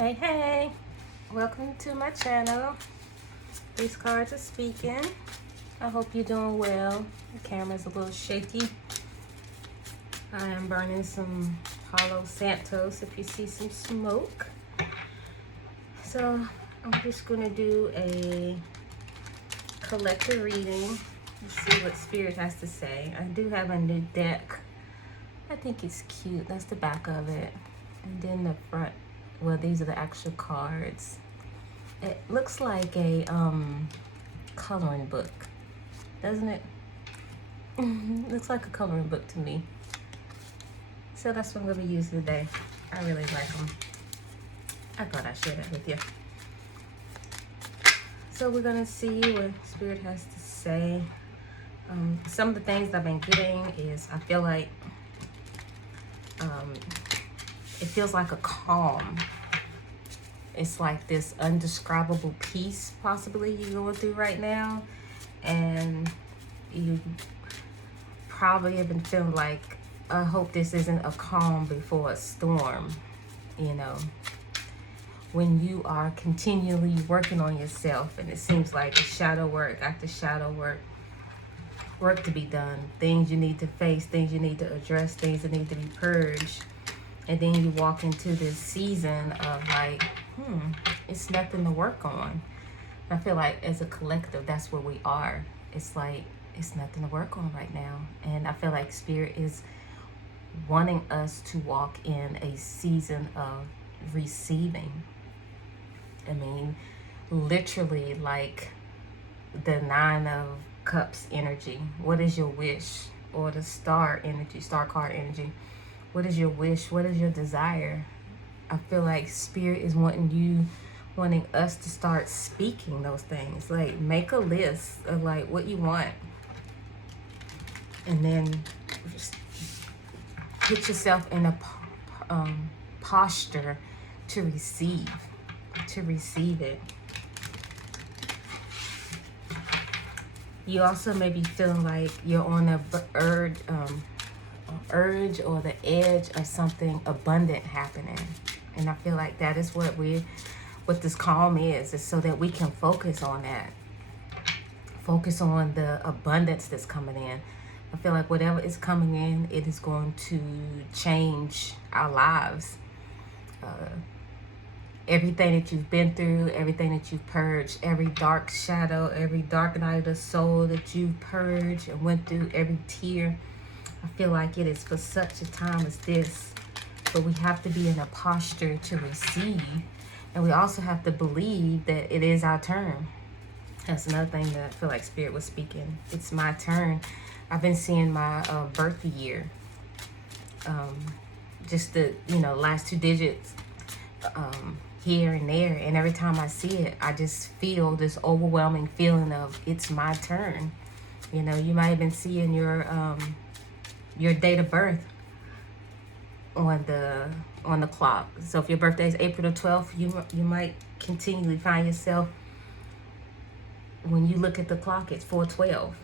Hey, welcome to my channel. These cards are speaking. I hope you're doing well. The camera's a little shaky. I am burning some Palo Santos if you see some smoke. So I'm just going to do a collector reading. Let's see what Spirit has to say. I do have a new deck. I think it's cute. That's the back of it. And then the front. Well, these are the actual cards. It looks like a coloring book, doesn't it? Looks like a coloring book to me. So that's what I'm going to be using today. I really like them. I thought I'd share that with you. So we're going to see what Spirit has to say. Some of the things I've been getting is I feel like it feels like a calm. It's like this undescribable peace possibly you're going through right now. And you probably have been feeling like, I hope this isn't a calm before a storm. You know, when you are continually working on yourself and it seems like shadow work after shadow work to be done, things you need to face, things you need to address, things that need to be purged. And then you walk into this season of like, it's nothing to work on. And I feel like as a collective, that's where we are. It's like, it's nothing to work on right now. And I feel like Spirit is wanting us to walk in a season of receiving. I mean, literally like the 9 of Cups energy. What is your wish? Or the star energy, star card energy. What is your wish? What is your desire? I feel like Spirit is wanting us to start speaking those things. Like, make a list of like what you want. And then just put yourself in a posture to receive it. You also may be feeling like you're on a urge or the edge of something abundant happening. And I feel like that is what this calm is so that we can focus on that. Focus on the abundance that's coming in. I feel like whatever is coming in, it is going to change our lives. Everything that you've been through, everything that you've purged, every dark shadow, every dark night of the soul that you've purged and went through, every tear, I feel like it is for such a time as this. But we have to be in a posture to receive. And we also have to believe that it is our turn. That's another thing that I feel like Spirit was speaking. It's my turn. I've been seeing my birth year. Just the, last 2 digits here and there. And every time I see it, I just feel this overwhelming feeling of it's my turn. You might have been seeing your date of birth on the clock. So if your birthday is April the 12th, you might continually find yourself, when you look at the clock, it's 4:12,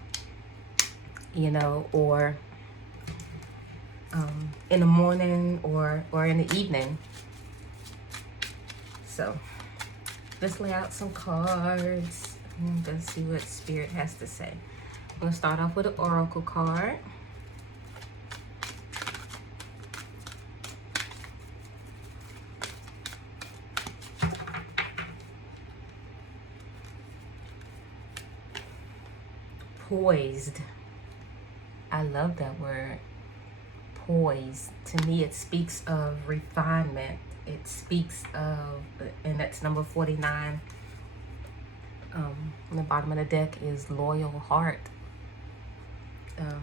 or in the morning or in the evening. So let's lay out some cards and let's see what Spirit has to say. I'm going to start off with an oracle card. Poised. I love that word. Poised. To me, it speaks of refinement. It speaks of, and that's number 49. On the bottom of the deck is loyal heart.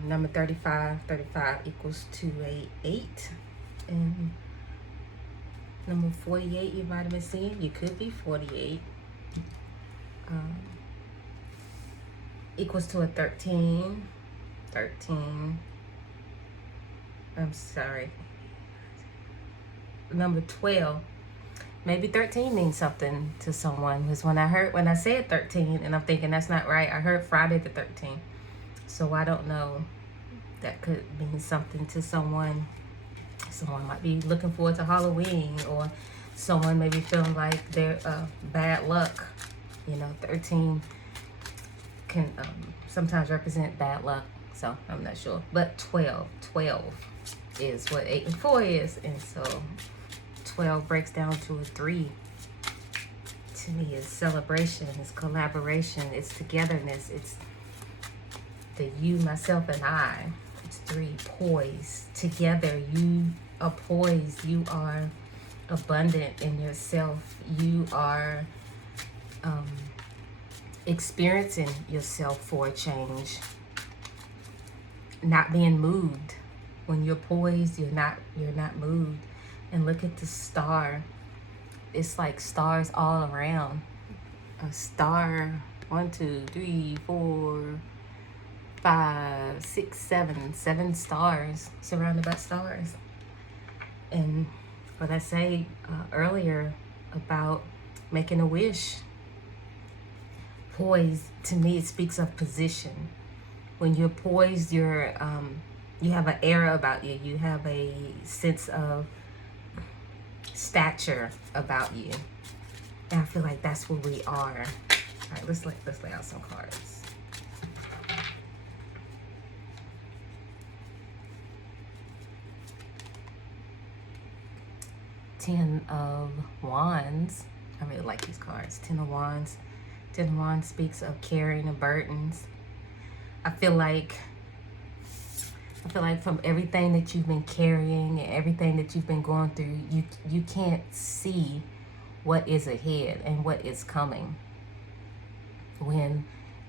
Number 35 equals to a 8. And number 48, you might have been seeing, you could be 48. Equals to a 13. I'm sorry. Number 12. Maybe 13 means something to someone. Because when I said 13, and I'm thinking that's not right, I heard Friday the 13th. So I don't know. That could mean something to someone. Someone might be looking forward to Halloween, or Someone may be feeling like they're bad luck. You know, 13 can sometimes represent bad luck. So I'm not sure. But 12 is what 8 and 4 is. And so 12 breaks down to a 3. To me, it's celebration, it's collaboration, it's togetherness, it's the you, myself, and I. It's 3, poised. Together, you are poised. You are abundant in yourself. You are experiencing yourself for a change. Not being moved. When you're poised, you're not moved. And look at the star. It's like stars all around. A star, 1, 2, 3, 4, 5, 6, 7 stars surrounded by stars. And what I say earlier about making a wish, poised, to me it speaks of position. When you're poised, you're you have an air about you. You have a sense of stature about you. And I feel like that's where we are. All right, let's lay out some cards. Ten of Wands. I really like these cards. Ten of Wands. Ten of Wands speaks of carrying the burdens. I feel like from everything that you've been carrying and everything that you've been going through, you can't see what is ahead and what is coming. When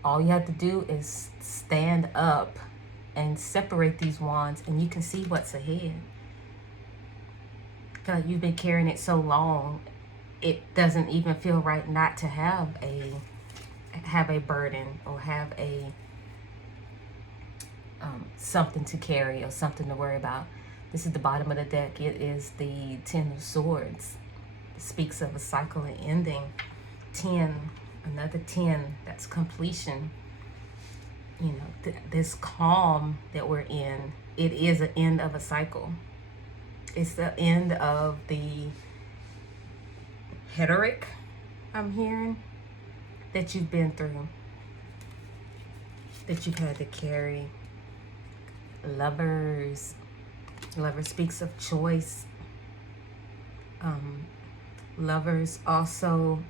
all you have to do is stand up and separate these wands, and you can see what's ahead. Because you've been carrying it so long, it doesn't even feel right not to have a burden or have a something to carry or something to worry about. This is the bottom of the deck. It is the 10 of Swords. It speaks of a cycle and ending. 10, another 10, that's completion. You know, this calm that we're in, it is an end of a cycle. It's the end of the headache I'm hearing that you've been through, that you've had to carry. Lovers. Lovers speaks of choice. Lovers also,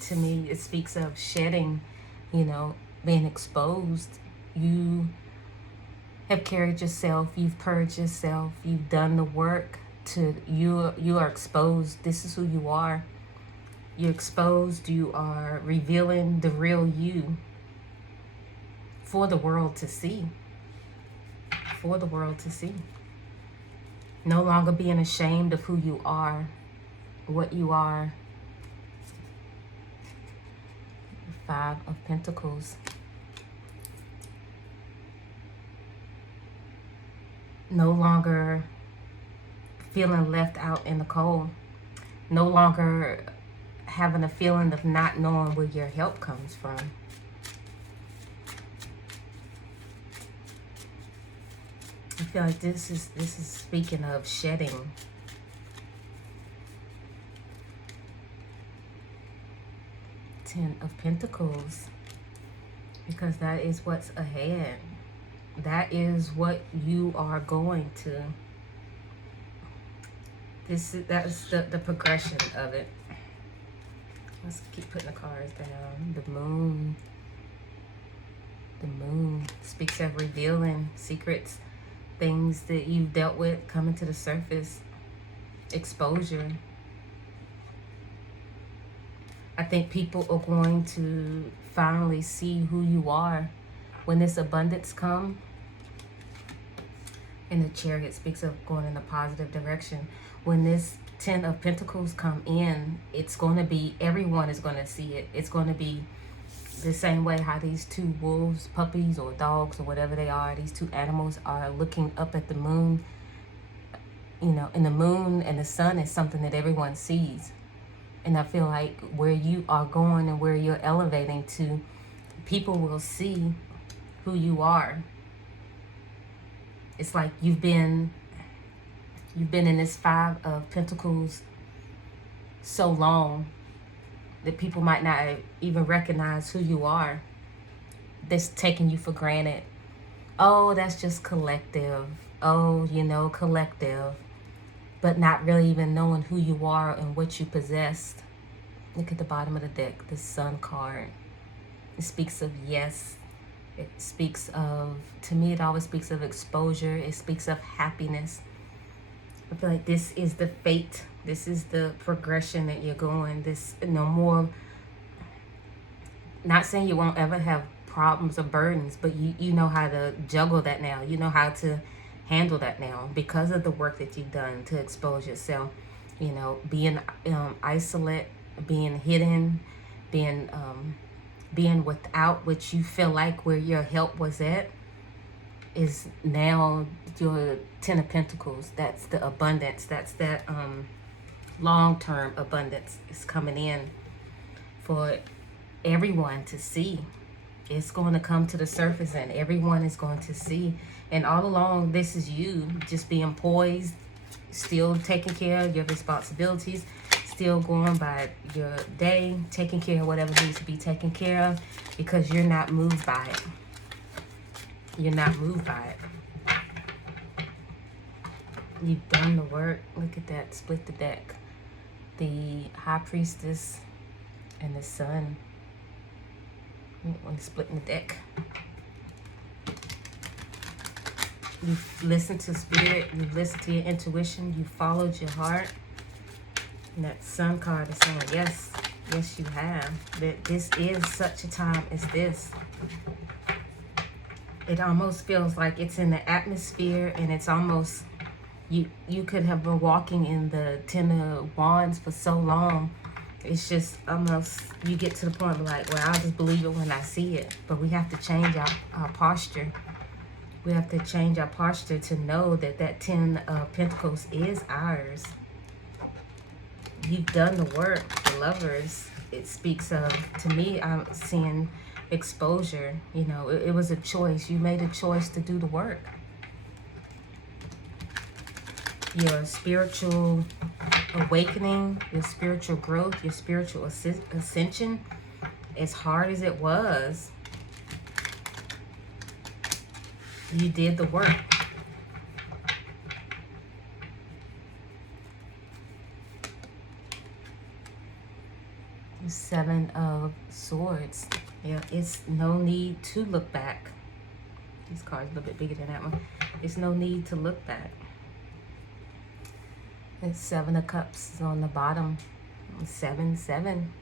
to me, it speaks of shedding, you know, being exposed. You have carried yourself, you've purged yourself, you've done the work to, you are exposed. This is who you are. You're exposed, you are revealing the real you for the world to see. For the world to see. No longer being ashamed of who you are, what you are. 5 of Pentacles. No longer feeling left out in the cold. No longer having a feeling of not knowing where your help comes from. I feel like this is speaking of shedding. Ten of Pentacles, because that is what's ahead. That is what you are going to. That's the progression of it. Let's keep putting the cards down. The Moon. The Moon speaks of revealing secrets. Things that you've dealt with coming to the surface. Exposure. I think people are going to finally see who you are when this abundance comes. And the Chariot speaks of going in a positive direction. When this 10 of Pentacles come in, it's going to be, everyone is going to see it. It's going to be the same way how these 2 wolves, puppies, or dogs, or whatever they are, these 2 animals are looking up at the moon. You know, and the moon and the sun is something that everyone sees. And I feel like where you are going and where you're elevating to, people will see who you are. It's like you've been in this 5 of Pentacles so long that people might not even recognize who you are. That's taking you for granted. Oh, that's just collective. Oh, collective. But not really even knowing who you are and what you possessed. Look at the bottom of the deck, the Sun card. It speaks of yes. It speaks of, to me, it always speaks of exposure. It speaks of happiness. I feel like this is the fate. This is the progression that you're going. This, no more, not saying you won't ever have problems or burdens, but you know how to juggle that now. You know how to handle that now because of the work that you've done to expose yourself. Being isolate, being hidden, being without what you feel like where your help was at is now your Ten of Pentacles. That's the abundance. That's that long-term abundance is coming in for everyone to see. It's going to come to the surface and everyone is going to see. And all along, this is you just being poised, still taking care of your responsibilities, still going by your day, taking care of whatever needs to be taken care of, because you're not moved by it. You're not moved by it. You've done the work. Look at that. Split the deck. The High Priestess and the Sun. When splitting the deck. You've listened to spirit. You've listened to your intuition. You followed your heart. And that Sun card is saying, yes, yes, you have. That this is such a time as this. It almost feels like it's in the atmosphere, and it's almost, you could have been walking in the Ten of Wands for so long. It's just almost, you get to the point of like, well, I'll just believe it when I see it. But we have to change our posture. We have to change our posture to know that that Ten of Pentacles is ours. You've done the work. The Lovers, it speaks of, to me, I'm seeing exposure. It was a choice. You made a choice to do the work. Your spiritual awakening, your spiritual growth, your spiritual ascension, as hard as it was, you did the work. Seven of Swords. Yeah, it's no need to look back. This card's a little bit bigger than that one. It's no need to look back. It's Seven of Cups on the bottom. 7, 7.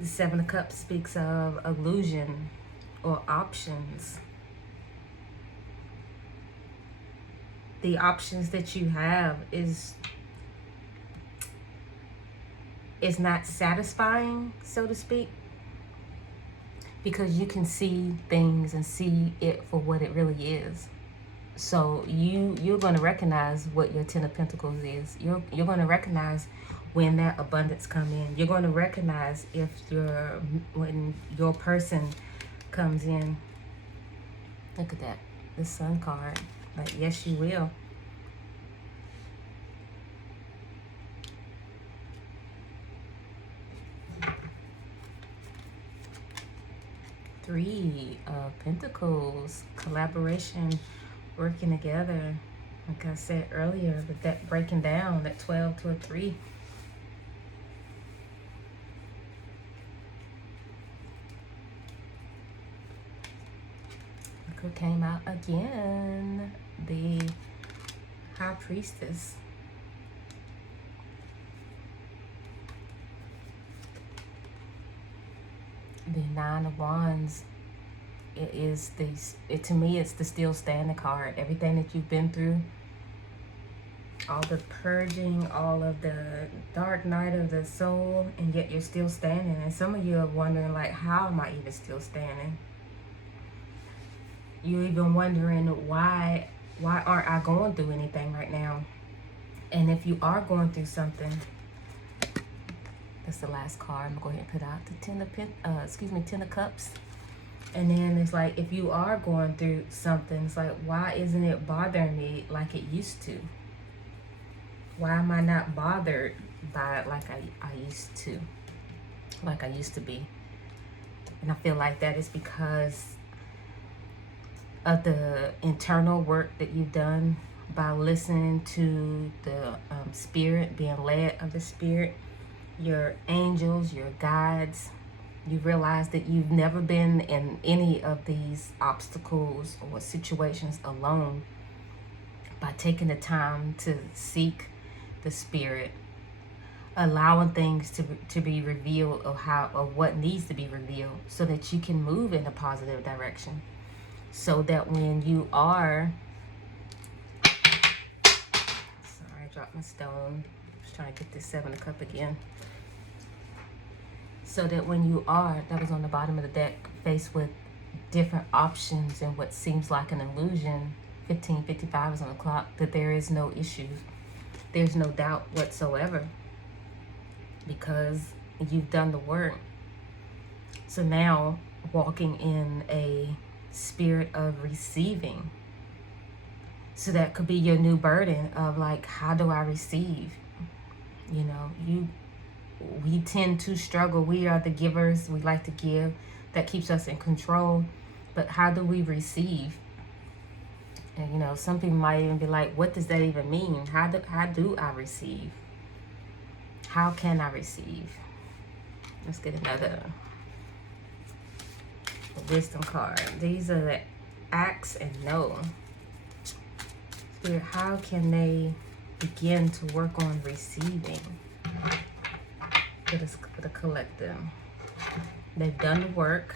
The Seven of Cups speaks of illusion or options. The options that you have is not satisfying, so to speak, because you can see things and see it for what it really is. So you're going to recognize what your Ten of Pentacles is. You're going to recognize when that abundance come in. You're going to recognize when your person comes in. Look at that, the Sun card. Like, yes, you will. Three of Pentacles, collaboration, working together. Like I said earlier, with that breaking down, that 12 to a 3. Look who came out again. The High Priestess. The Nine of Wands. It is to me, it's the still standing card. Everything that you've been through, all the purging, all of the dark night of the soul, and yet you're still standing. And some of you are wondering, like, how am I even still standing? You're even wondering, why aren't I going through anything right now? And if you are going through something, that's the last card. I'm going to go ahead and put out the Ten of Cups. And then it's like, if you are going through something, it's like, why isn't it bothering me like it used to? Why am I not bothered by it like I used to be? And I feel like that is because of the internal work that you've done by listening to the spirit, being led of the spirit, your angels, your guides. You realize that you've never been in any of these obstacles or situations alone by taking the time to seek the spirit, allowing things to be revealed of what needs to be revealed so that you can move in a positive direction. So that when you are, sorry, I dropped my stone. I was trying to get this 7 of Cups again. So that when you are, that was on the bottom of the deck, faced with different options and what seems like an illusion, 15:55 is on the clock, that there is no issues. There's no doubt whatsoever because you've done the work. So now walking in a spirit of receiving. So that could be your new burden of like, how do I receive? You know, we tend to struggle. We are the givers. We like to give. That keeps us in control. But how do we receive? And you know, some people might even be like, what does that even mean? How do I receive? How can I receive? Let's get another wisdom card. These are the ask and know. Spirit, how can they begin to work on receiving? For the collective. They've done the work.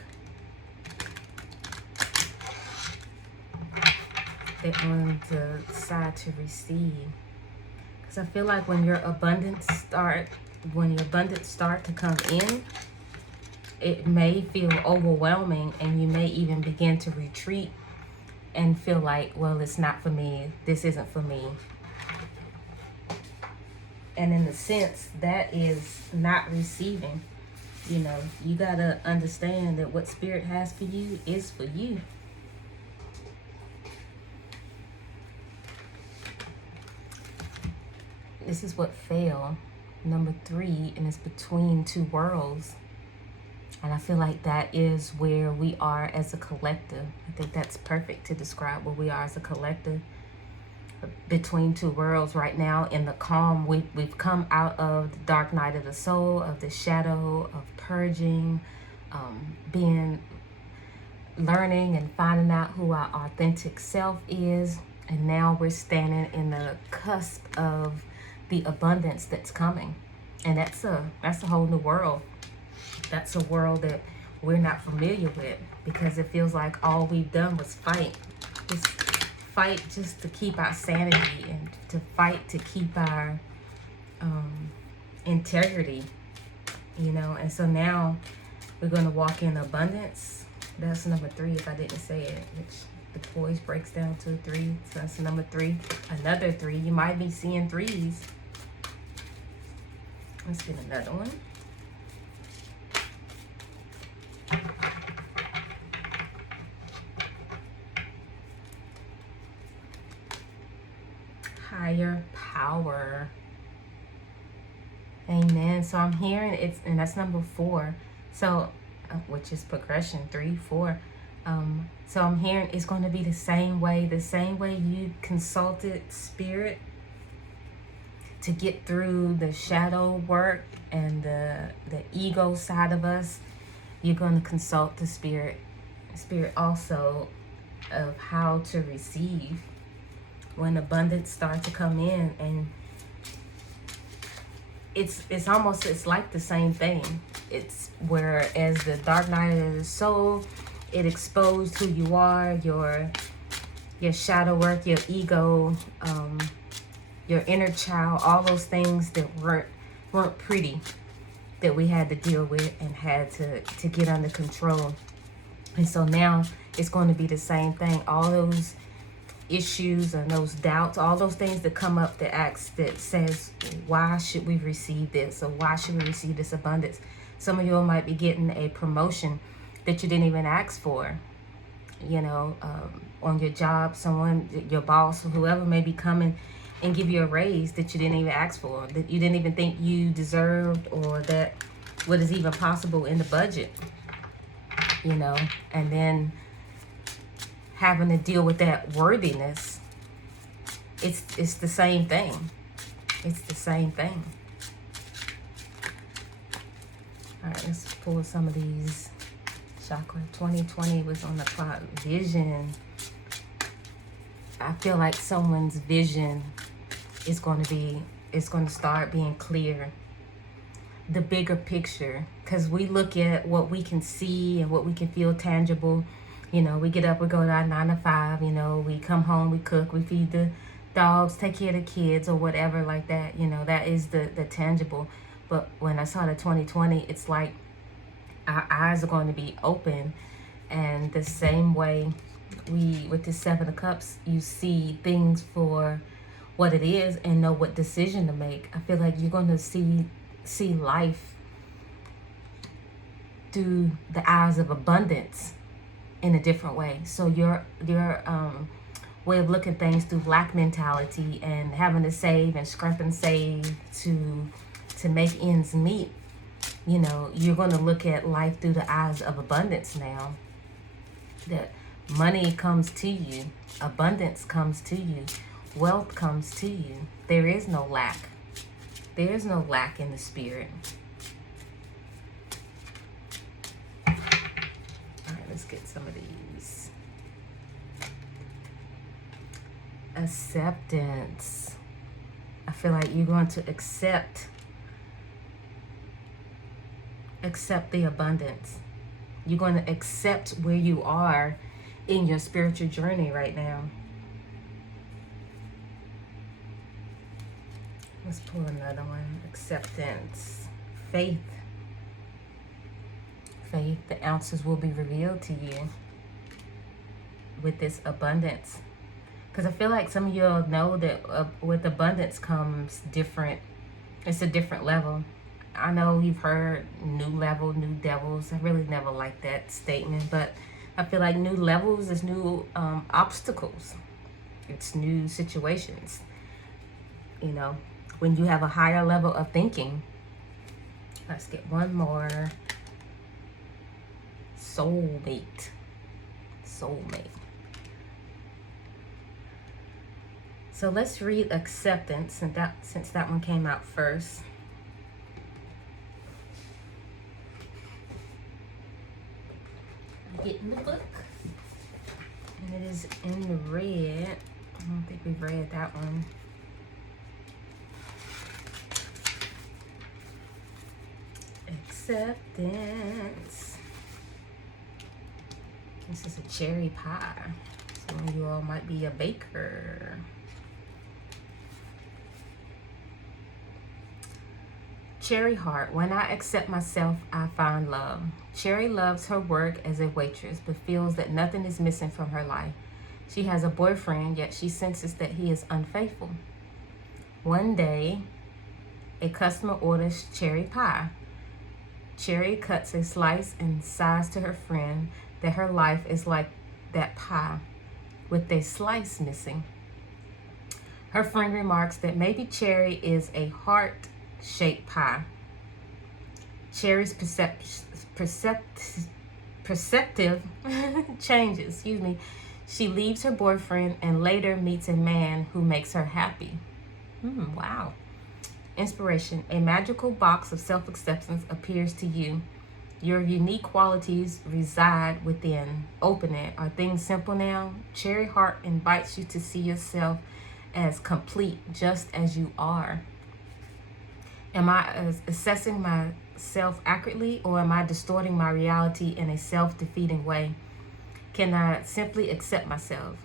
They're on the side to receive. Because I feel like when your abundance start to come in, it may feel overwhelming and you may even begin to retreat and feel like, well, it's not for me. This isn't for me. And in the sense, that is not receiving. You know, you got to understand that what Spirit has for you is for you. This is what fell. Number 3, and it's between two worlds. And I feel like that is where we are as a collective. I think that's perfect to describe where we are as a collective. Between two worlds right now in the calm. We've come out of the dark night of the soul, of the shadow, of purging, learning and finding out who our authentic self is. And now we're standing in the cusp of the abundance that's coming. And that's a whole new world. That's a world that we're not familiar with because it feels like all we've done was fight. Fight just to keep our sanity and to fight to keep our integrity, you know. And so now we're going to walk in abundance. That's number 3 if I didn't say it, which the poise breaks down to 3. So that's number 3. Another 3. You might be seeing 3s. Let's get another one. Higher power. Amen. So I'm hearing and that's number 4. So, which is progression, 3, 4. So I'm hearing it's going to be the same way you consulted Spirit to get through the shadow work and the ego side of us. You're going to consult the Spirit also of how to receive when abundance starts to come in. And it's like the same thing. It's whereas the dark night of the soul, it exposed who you are, your shadow work, your ego, your inner child, all those things that weren't pretty, that we had to deal with and had to get under control. And so now it's going to be the same thing. All those issues and those doubts, all those things that come up that says, why should we receive this, or why should we receive this abundance? Some of you might be getting a promotion that you didn't even ask for, you know, on your job. Someone, your boss or whoever may be coming and give you a raise that you didn't even ask for, that you didn't even think you deserved, or that what is even possible in the budget, you know. And then having to deal with that worthiness, it's the same thing. It's the same thing. All right, let's pull some of these. Chakra 2020 was on the clock. Vision. I feel like someone's vision is going to start being clear. The bigger picture, because we look at what we can see and what we can feel tangible. You know, we get up, we go to our 9 to 5, you know, we come home, we cook, we feed the dogs, take care of the kids or whatever like that. You know, that is the tangible. But when I saw the 2020, it's like our eyes are going to be open, and the same way with the 7 of Cups, you see things for what it is and know what decision to make. I feel like you're going to see life through the eyes of abundance in a different way. So your way of looking at things through lack mentality and having to save and scrimp and save to make ends meet, you know, you're going to look at life through the eyes of abundance now. That money comes to you, abundance comes to you, wealth comes to you. There is no lack. There is no lack in the spirit. All right, let's get some of these. Acceptance. I feel like you're going to accept the abundance. You're going to accept where you are in your spiritual journey right now. Let's pull another one. Acceptance. Faith. Faith. The answers will be revealed to you with this abundance. Because I feel like some of y'all know that with abundance comes different. It's a different level. I know you've heard new level, new devils. I really never liked that statement, but I feel like new levels is new obstacles. It's new situations. You know, when you have a higher level of thinking. Let's get one more. Soulmate. Soulmate. So let's read acceptance, and since that one came out first. Getting the book, and it is in the red. I don't think we've read that one. Acceptance. This is a cherry pie. Some of you all might be a baker. Cherry heart. When I accept myself, I find love. Cherry loves her work as a waitress, but feels that nothing is missing from her life. She has a boyfriend, yet she senses that he is unfaithful. One day, a customer orders cherry pie. Cherry cuts a slice and sighs to her friend that her life is like that pie, with a slice missing. Her friend remarks that maybe Cherry is a heart-shaped pie. Cherry's perceptive changes. She leaves her boyfriend and later meets a man who makes her happy. Wow. Inspiration. A magical box of self-acceptance appears to you. Your unique qualities reside within. Open it. Are things simple now? Cherry heart invites you to see yourself as complete, just as you are. Am I assessing myself accurately, or am I distorting my reality in a self-defeating way? Can I simply accept myself?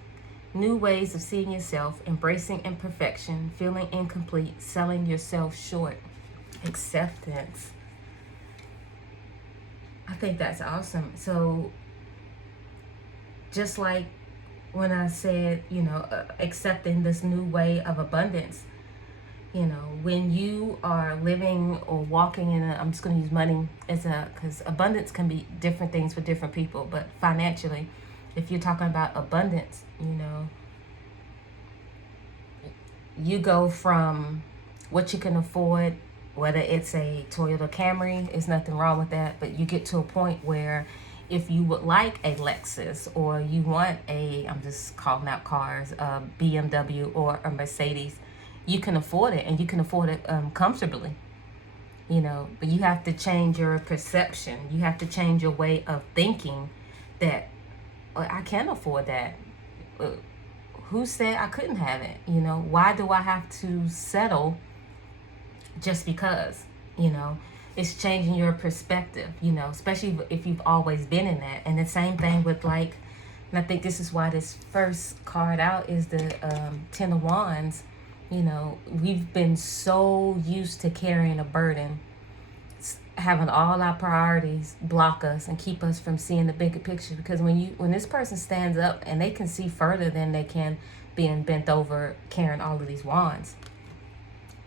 New ways of seeing yourself, embracing imperfection, feeling incomplete, selling yourself short. Acceptance. I think that's awesome. So just like when I said, accepting this new way of abundance, when you are living or walking in I'm just going to use money because abundance can be different things for different people, but financially, if you're talking about abundance, you go from what you can afford, whether it's a Toyota Camry, there's nothing wrong with that, but you get to a point where if you would like a Lexus, or you want I'm just calling out cars, a BMW or a Mercedes, you can afford it, and you can afford it comfortably, you know. But you have to change your perception. You have to change your way of thinking that, I can't afford that. Who said I couldn't have it? You know, why do I have to settle just because? You know, it's changing your perspective, you know, especially if you've always been in that. And the same thing with, like, and I think this is why this first card out is the Ten of Wands. You know, we've been so used to carrying a burden, having all our priorities block us and keep us from seeing the bigger picture. Because when this person stands up and they can see further than they can being bent over carrying all of these wands.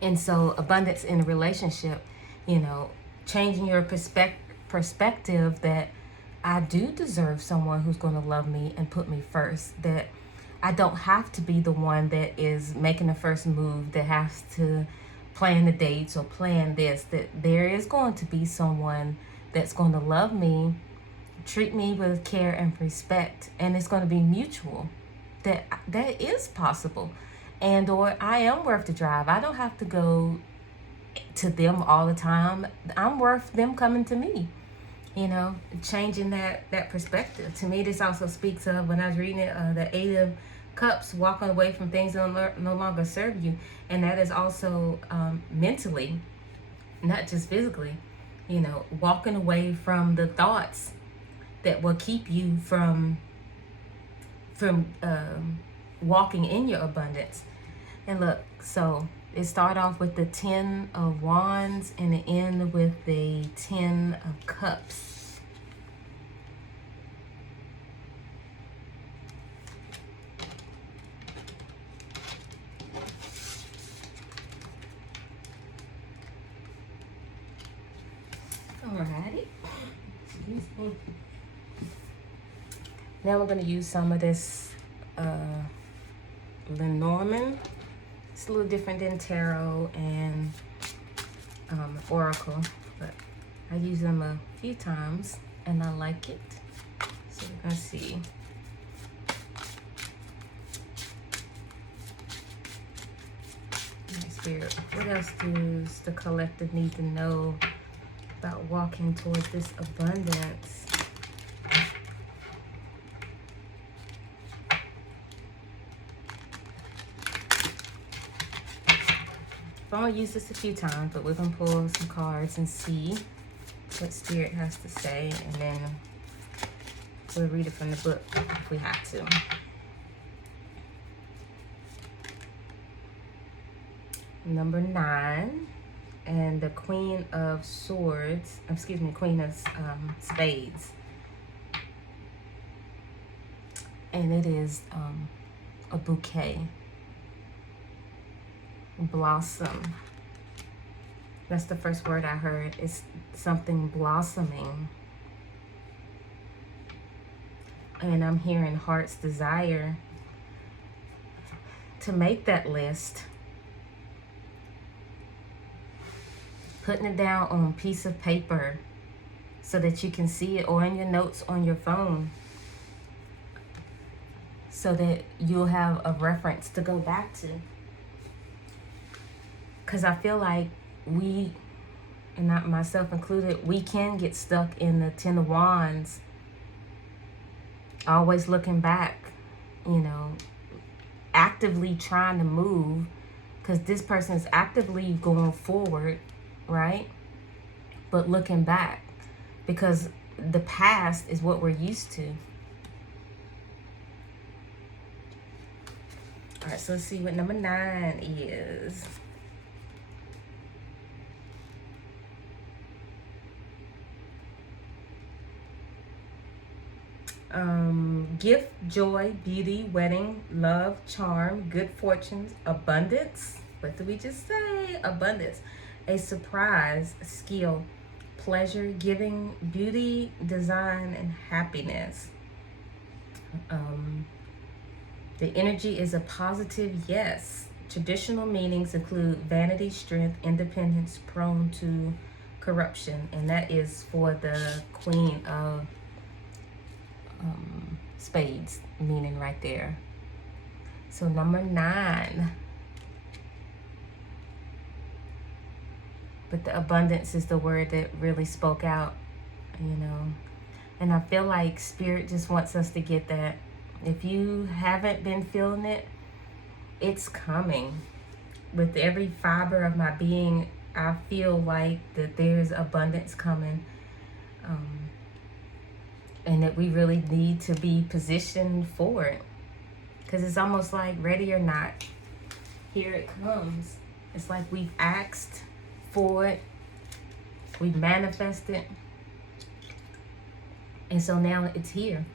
And so abundance in a relationship, you know, changing your perspective that I do deserve someone who's going to love me and put me first, that I don't have to be the one that is making the first move, that has to plan the dates or plan this, that there is going to be someone that's going to love me, treat me with care and respect, and it's going to be mutual. That is possible. And or I am worth the drive. I don't have to go to them all the time. I'm worth them coming to me. You know, changing that perspective. To me, this also speaks of, when I was reading it, the Eight of Cups, walking away from things that no longer serve you. And that is also mentally, not just physically, you know, walking away from the thoughts that will keep you from walking in your abundance. And look, so it started off with the 10 of Wands and it ended with the 10 of Cups. Alrighty. Excuse me. Now we're going to use some of this Lenormand. It's a little different than tarot and oracle, but I use them a few times and I like it. So we're going to see. Spirit, what else does the collective need to know about walking towards this abundance? I'm going to use this a few times, but we're going to pull some cards and see what Spirit has to say, and then we'll read it from the book if we have to. Number 9, and the Queen of Swords, excuse me, Queen of Spades. And it is a bouquet. Blossom. That's the first word I heard. It's something blossoming. And I'm hearing heart's desire to make that list. Putting it down on a piece of paper so that you can see it, or in your notes on your phone, so that you'll have a reference to go back to. Because I feel like we, and not myself included, we can get stuck in the 10 of Wands, always looking back, you know, actively trying to move, because this person is actively going forward, right? But looking back, because the past is what we're used to. All right, so let's see what number 9 is. Gift, joy, beauty, wedding, love, charm, good fortunes, abundance. What did we just say? Abundance. A surprise, skill, pleasure, giving, beauty, design, and happiness. The energy is a positive yes. Traditional meanings include vanity, strength, independence, prone to corruption. And that is for the Queen of Spades, meaning right there. So number 9. But the abundance is the word that really spoke out, you know. And I feel like Spirit just wants us to get that. If you haven't been feeling it, it's coming. With every fiber of my being, I feel like that there's abundance coming. And that we really need to be positioned for it. Because it's almost like ready or not, here it comes. It's like we've asked for it, we manifested, and so now it's here.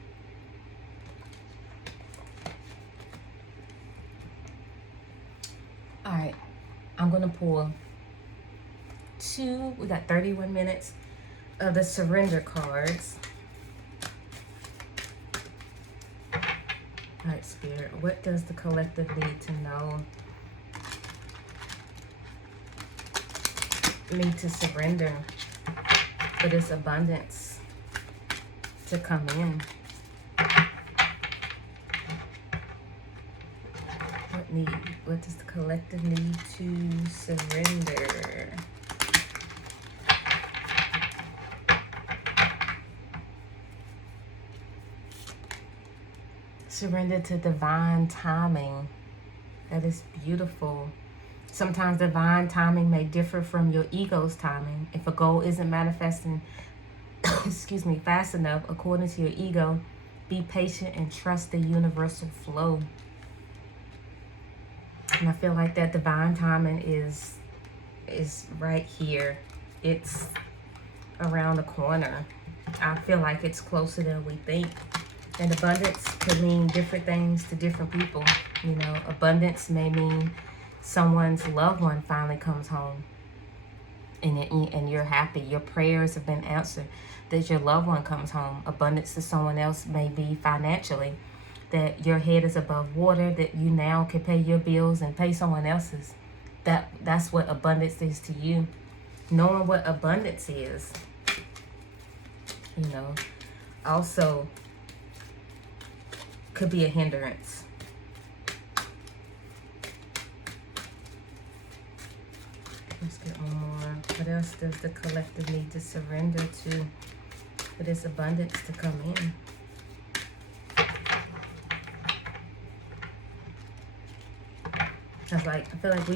All right, I'm gonna pull 2. We got 31 minutes of the surrender cards. All right, Spirit, what does the collective need to know? Me to surrender for this abundance to come in. What does the collective need to surrender? Surrender to divine timing. That is beautiful. Sometimes divine timing may differ from your ego's timing. If a goal isn't manifesting, excuse me, fast enough according to your ego, be patient and trust the universal flow. And I feel like that divine timing is right here. It's around the corner. I feel like it's closer than we think. And abundance could mean different things to different people. You know, abundance may mean someone's loved one finally comes home and you're happy. Your prayers have been answered, that your loved one comes home. Abundance to someone else may be financially, that your head is above water, that you now can pay your bills and pay someone else's. That's what abundance is to you. Knowing what abundance is, you know, also could be a hindrance. Let's get one more. What else does the collective need to surrender to for this abundance to come in? I feel like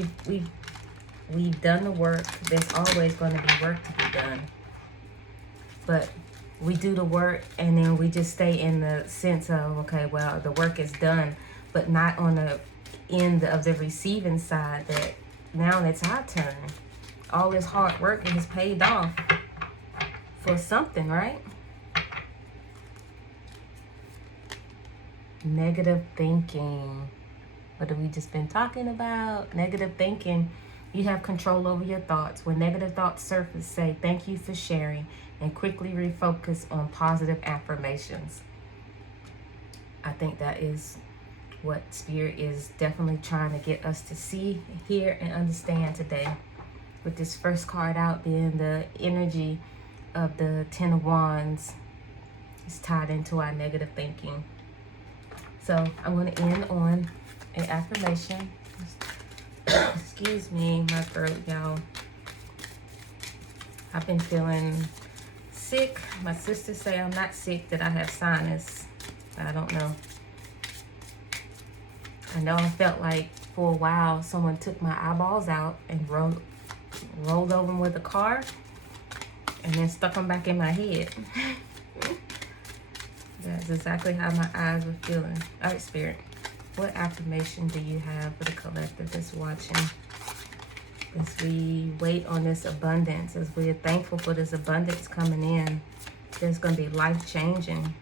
we've done the work. There's always going to be work to be done. But we do the work and then we just stay in the sense of, okay, well, the work is done, but not on the end of the receiving side, that now it's our turn. All this hard work has paid off for something, right? Negative thinking. What have we just been talking about? Negative thinking. You have control over your thoughts. When negative thoughts surface, say thank you for sharing and quickly refocus on positive affirmations. I think that is what Spirit is definitely trying to get us to see, hear, and understand today. With this first card out being the energy of the 10 of Wands, it's tied into our negative thinking. So I'm going to end on an affirmation. Excuse me, my throat, y'all. I've been feeling sick. My sisters say I'm not sick, that I have sinus. I don't know. I know I felt like for a while someone took my eyeballs out and rolled over them with a car and then stuck them back in my head. That's exactly how my eyes were feeling. All right, Spirit, what affirmation do you have for the collective that's watching as we wait on this abundance, as we are thankful for this abundance coming in? There's going to be life-changing.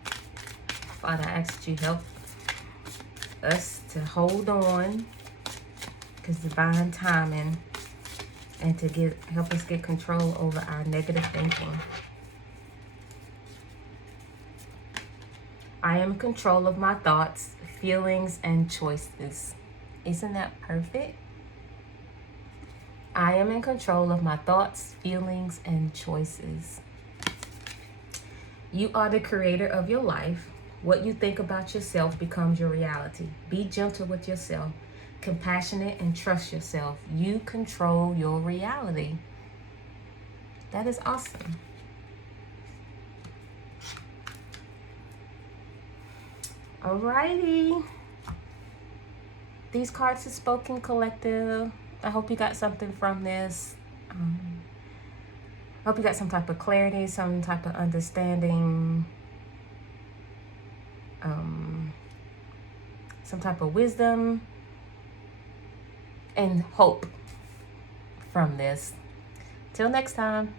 Father, I ask that you help us to hold on, because divine timing, and to help us get control over our negative thinking. I am in control of my thoughts, feelings, and choices. Isn't that perfect? I am in control of my thoughts, feelings, and choices. You are the creator of your life. What you think about yourself becomes your reality. Be gentle with yourself, compassionate, and trust yourself. You control your reality. That is awesome. Alrighty. These cards are spoken collective. I hope you got something from this. I hope you got some type of clarity, some type of understanding, some type of wisdom and hope from this. Till next time.